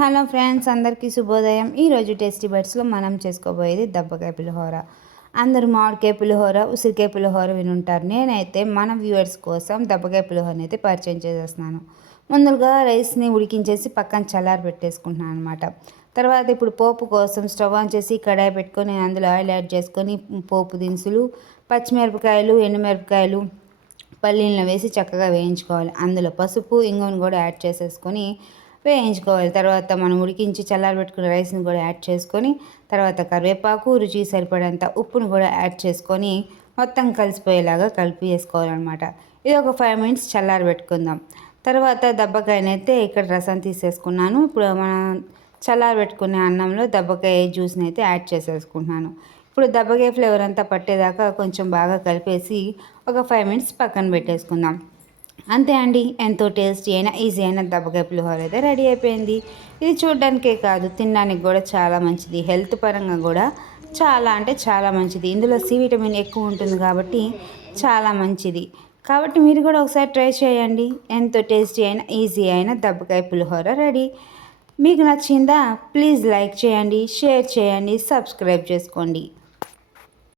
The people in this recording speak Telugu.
హలో ఫ్రెండ్స్, అందరికీ శుభోదయం. ఈరోజు టేస్టీ బైట్స్లో మనం చేసుకోబోయేది దబ్బకాయ పులిహోర. అందరూ మామిడికాయ పులిహోర, ఉసిరికాయ పులిహోర వినుంటారు. నేనైతే మన వ్యూవర్స్ కోసం దబ్బకాయ పులిహోరని అయితే పరిచయం చేసేస్తున్నాను. ముందుగా రైస్ని ఉడికించేసి పక్కన చల్లారి పెట్టేసుకుంటున్నాను అనమాట. తర్వాత ఇప్పుడు పోపు కోసం స్టవ్ ఆన్ చేసి కడాయి పెట్టుకొని అందులో ఆయిల్ యాడ్ చేసుకొని పోపు దినుసులు, పచ్చిమిరపకాయలు, ఎండుమిరపకాయలు, పల్లీలను వేసి చక్కగా వేయించుకోవాలి. అందులో పసుపు, ఇంగువను కూడా యాడ్ చేసేసుకొని వేయించుకోవాలి. తర్వాత మనం ఉడికించి చల్లారబెట్టుకున్న రైస్ని కూడా యాడ్ చేసుకొని తర్వాత కరివేపాకు, రుచికి సరిపడేంత ఉప్పును కూడా యాడ్ చేసుకొని మొత్తం కలిసిపోయేలాగా కలిపి వేసుకోవాలన్నమాట. ఇది ఒక 5 మినిట్స్ చల్లారబెట్టుకుందాం. తర్వాత దబ్బకాయనైతే ఇక్కడ రసం తీసేసుకున్నాను. ఇప్పుడు మనం చల్లారబెట్టుకునే అన్నంలో దబ్బకాయ జ్యూస్ని అయితే యాడ్ చేసేసుకుంటున్నాను. ఇప్పుడు దబ్బకాయ ఫ్లేవర్ అంతా పట్టేదాకా కొంచెం బాగా కలిపేసి ఒక 5 మినిట్స్ పక్కన పెట్టేసుకుందాం. అంతే అండి, ఎంతో టేస్టీ అయినా ఈజీ అయిన దబ్బకాయ పులిహోర అయితే రెడీ అయిపోయింది. ఇది చూడడానికే కాదు, తినడానికి కూడా చాలా మంచిది. హెల్త్ పరంగా కూడా చాలా అంటే చాలా మంచిది. ఇందులో సి విటమిన్ ఎక్కువ ఉంటుంది కాబట్టి చాలా మంచిది. కాబట్టి మీరు కూడా ఒకసారి ట్రై చేయండి. ఎంతో టేస్టీ అయిన ఈజీ అయిన దబ్బకాయ పులిహోర రెడీ. మీకు నచ్చిందా? ప్లీజ్ లైక్ చేయండి, షేర్ చేయండి, సబ్స్క్రైబ్ చేసుకోండి.